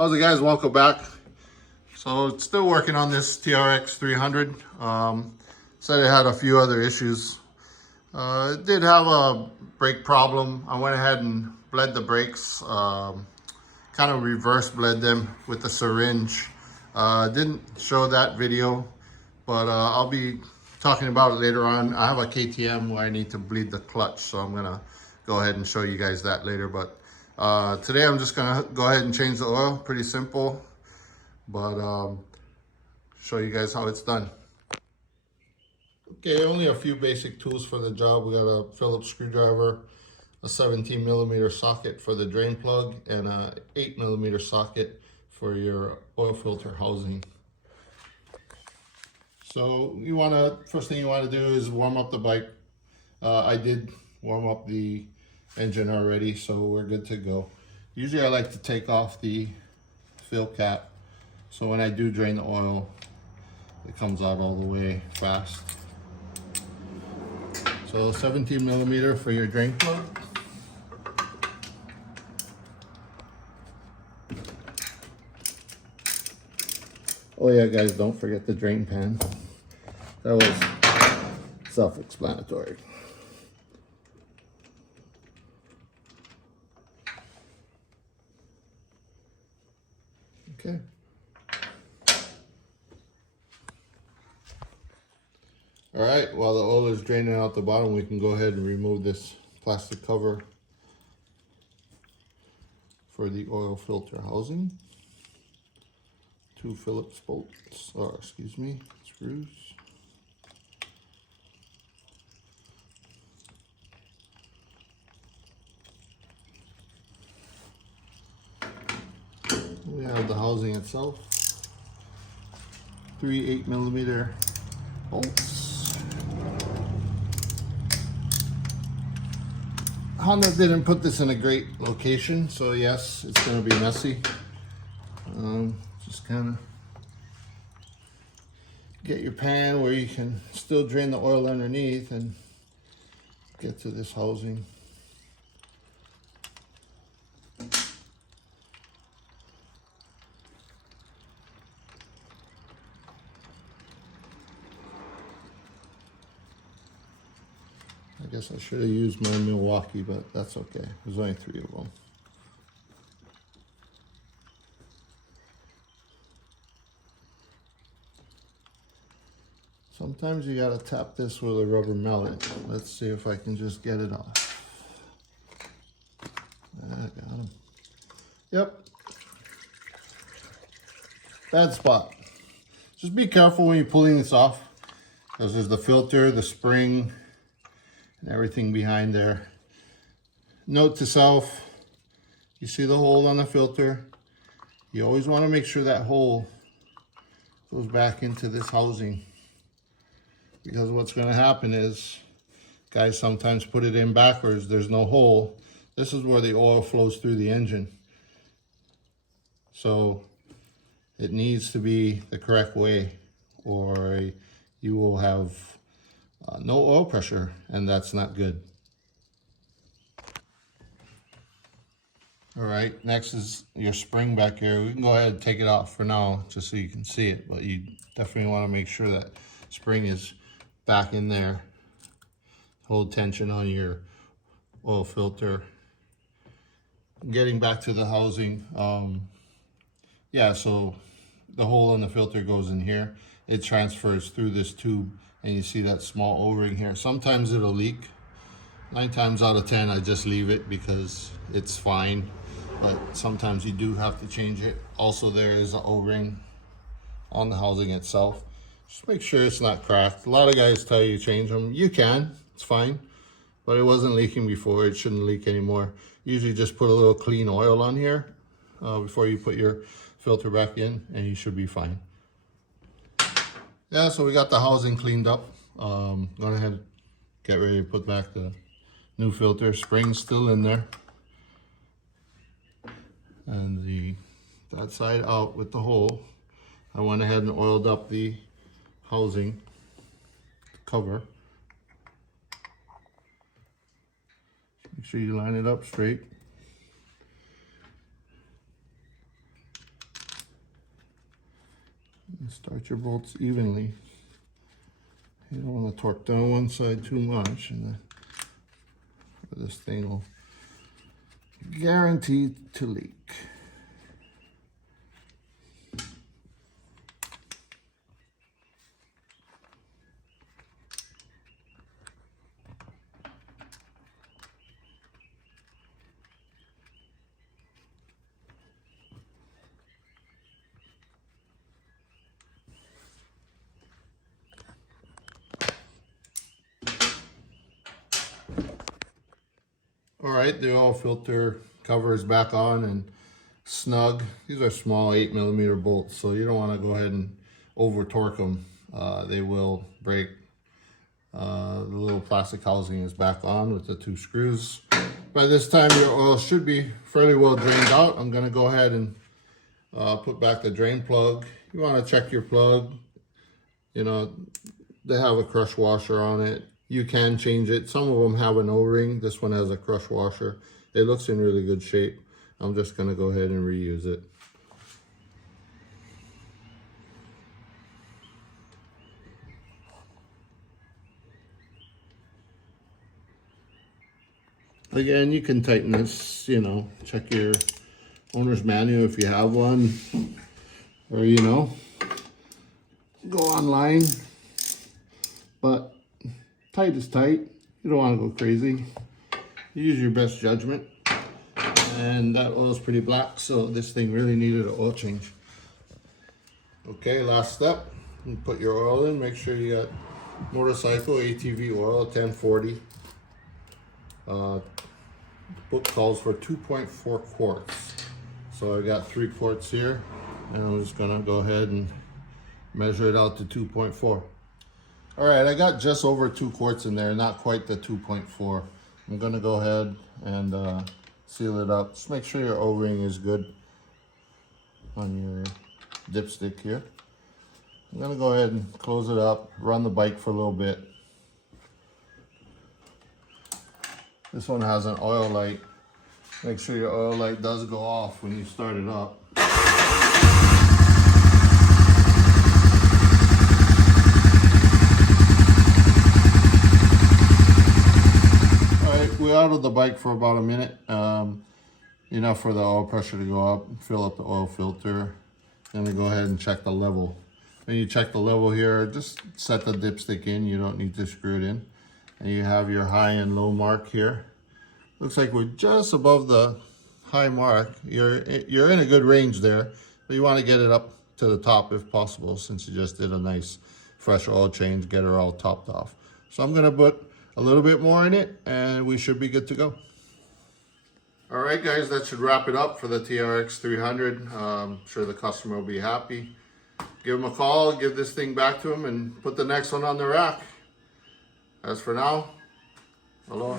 How's it, guys? Welcome back. So still working on this Trx300. Said it had a few other issues. It did have a brake problem. I went ahead and bled the brakes, kind of reverse bled them with the syringe. Didn't show that video, but I'll be talking about it later on. I have a KTM where I need to bleed the clutch, so I'm gonna go ahead and show you guys that later. But today I'm just gonna go ahead and change the oil. Pretty simple, but show you guys how it's done. Okay, only a few basic tools for the job. We got a Phillips screwdriver, a 17mm socket for the drain plug, and a 8mm socket for your oil filter housing. So first thing you want to do is warm up the bike. I did warm up the engine already, so we're good to go. Usually I like to take off the fill cap, so when I do drain the oil, it comes out all the way fast. So 17mm for your drain plug. Oh yeah, guys, don't forget the drain pan. That was self-explanatory. Okay. All right, while the oil is draining out the bottom, we can go ahead and remove this plastic cover for the oil filter housing. 2 Phillips bolts, or excuse me, screws. We have the housing itself. 3 8mm bolts. Honda didn't put this in a great location, so yes, it's going to be messy. Just kind of get your pan where you can still drain the oil underneath and get to this housing. I guess I should have used my Milwaukee, but that's okay. There's only 3 of them. Sometimes you gotta tap this with a rubber mallet. Let's see if I can just get it off. I got him. Yep. Bad spot. Just be careful when you're pulling this off, because there's the filter, the spring, and everything behind there. Note to self, you see the hole on the filter. You always want to make sure that hole goes back into this housing, because what's going to happen is guys sometimes put it in backwards. There's no hole. This is where the oil flows through the engine, so it needs to be the correct way, or you will have no oil pressure, and that's not good. All right, next is your spring back here. We can go ahead and take it off for now just so you can see it, but you definitely want to make sure that spring is back in there. Hold tension on your oil filter. Getting back to the housing, yeah, so the hole in the filter goes in here. It transfers through this tube, and you see that small O-ring here. Sometimes it'll leak. 9 times out of 10, I just leave it because it's fine. But sometimes you do have to change it. Also, there is an O-ring on the housing itself. Just make sure it's not cracked. A lot of guys tell you to change them. You can, it's fine. But it wasn't leaking before, it shouldn't leak anymore. Usually just put a little clean oil on here before you put your filter back in, and you should be fine. Yeah, so we got the housing cleaned up. Go ahead, get ready to put back the new filter. Spring's still in there. And that side out with the hole, I went ahead and oiled up the housing cover. Make sure you line it up straight. And start your bolts evenly. You don't want to torque down one side too much, and this thing will guarantee to leak. All right, the oil filter cover is back on and snug. These are small 8mm bolts, so you don't want to go ahead and over torque them. They will break. The little plastic housing is back on with the 2 screws. By this time, your oil should be fairly well drained out. I'm going to go ahead and put back the drain plug. You want to check your plug. You know, they have a crush washer on it. You can change it. Some of them have an O-ring. This one has a crush washer. It looks in really good shape. I'm just going to go ahead and reuse it. Again, you can tighten this, you know, check your owner's manual if you have one, or, you know, go online, but tight is tight. You don't want to go crazy. You use your best judgment. And that oil is pretty black, so this thing really needed an oil change. Okay, last step. You put your oil in. Make sure you got motorcycle ATV oil, 1040. Book calls for 2.4 quarts. So I got 3 quarts here, and I'm just gonna go ahead and measure it out to 2.4. All right, I got just over 2 quarts in there, not quite the 2.4. I'm gonna go ahead and seal it up. Just make sure your O-ring is good on your dipstick here. I'm gonna go ahead and close it up, run the bike for a little bit. This one has an oil light. Make sure your oil light does go off when you start it up. We idled the bike for about a minute, enough for the oil pressure to go up, fill up the oil filter. Then we go ahead and check the level. When you check the level here, just set the dipstick in. You don't need to screw it in. And you have your high and low mark here. Looks like we're just above the high mark. You're in a good range there, but you want to get it up to the top if possible, since you just did a nice fresh oil change, get her all topped off. So I'm gonna put a little bit more in it and we should be good to go. All right guys, that should wrap it up for the Trx300. I'm sure the customer will be happy. Give them a call, give this thing back to them, and put the next one on the rack. As for now, aloha.